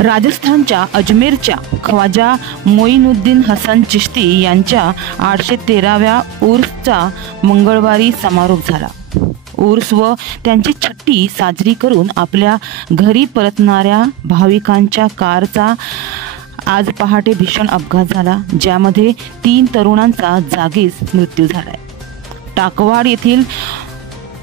राजस्थानच्या अजमेरच्या ख्वाजा मोइनुद्दीन हसन चिश्ती यांच्या 813व्या उर्सचा मंगळवारी समारोप झाला। उर्स व त्यांची छट्टी साजरी करून आपल्या घरी परतणाऱ्या भाविकांच्या कारचा आज पहाटे भीषण अपघात झाला, ज्यामध्ये 3 तरुणांचा जागीच मृत्यू झालाय। टाकवाड येथील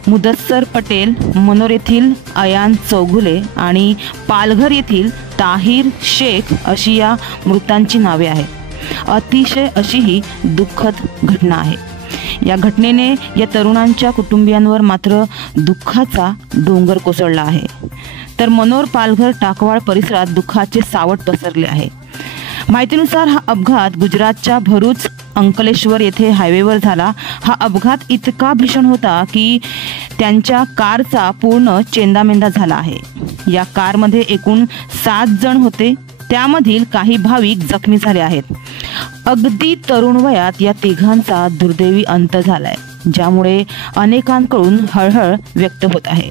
मुदस्सर पटेल, मनोर येथील अयान चौगुले आणि पालघर येथील ताहिर शेख अशी या मृतांची नावे आहेत। अतिशय अशी ही दुःखद घटना आहे। या घटनेने या तरुणांच्या कुटुंबियांवर मात्र दुःखाचा डोंगर कोसळला आहे। तर मनोर, पालघर, टाकवाड परिसरात दुःखाचे सावट पसरले आहे। माहितीनुसार हा अपघात गुजरातच्या भरूच अंकलेश्वर येथे हायवेवर झाला। हा अपघात इतका भीषण होता की त्यांच्या कारचा पूर्ण चेंदामेंदा झाला आहे। या कारमध्ये एकूण 7 जण होते, त्यामधील काही भाविक जखमी झाले आहेत। अगदी तरुण वयात या तिघांचा दुर्दैवी अंत झालाय, ज्यामुळे अनेकांकडून हळहळ व्यक्त होत आहे।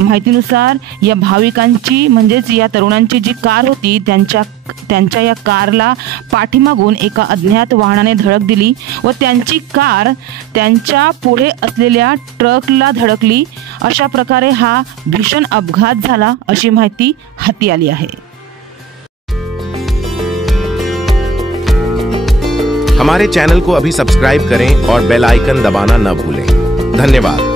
माहितीनुसार या भाविकांची म्हणजेच या तरुणांची जी कार होती त्यांच्या या कारला पाठीमागून एका अज्ञात वाहनाने धडक दिली व त्यांची कार त्यांच्या पुढे असलेल्या ट्रकला धडकली। अशा प्रकारे हा भीषण अपघात झाला अशी माहिती हाती आली आहे। हमारे चैनल को अभी सब्सक्राइब करें और बेल आइकन दबाना न भूलें। धन्यवाद।